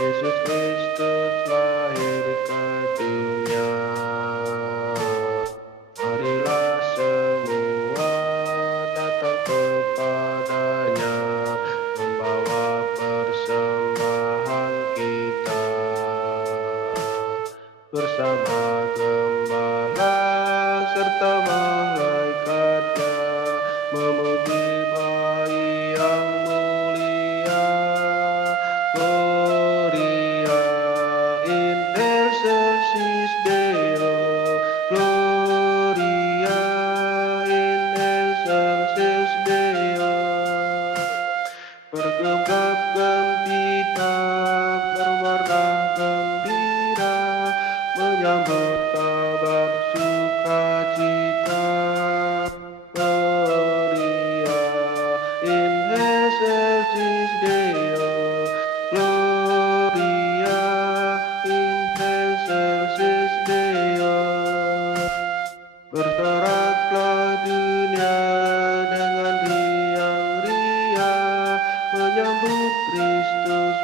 Yesus Kristus lahir ke dunia. Marilah semua datang kepadanya, membawa persembahan kita. Bersama gembala serta malaikatnya, memuji bayi yang mulia. Gloria in excelsis Deo, Gloria in excelsis Deo. Bergenggam gempita, berwarna gembira, menyambut kabar sukacita. Gloria in excelsis Deo, Gloria in excelsis Deo. Bersoraklah dunia dengan riang-riang, menyambut Kristus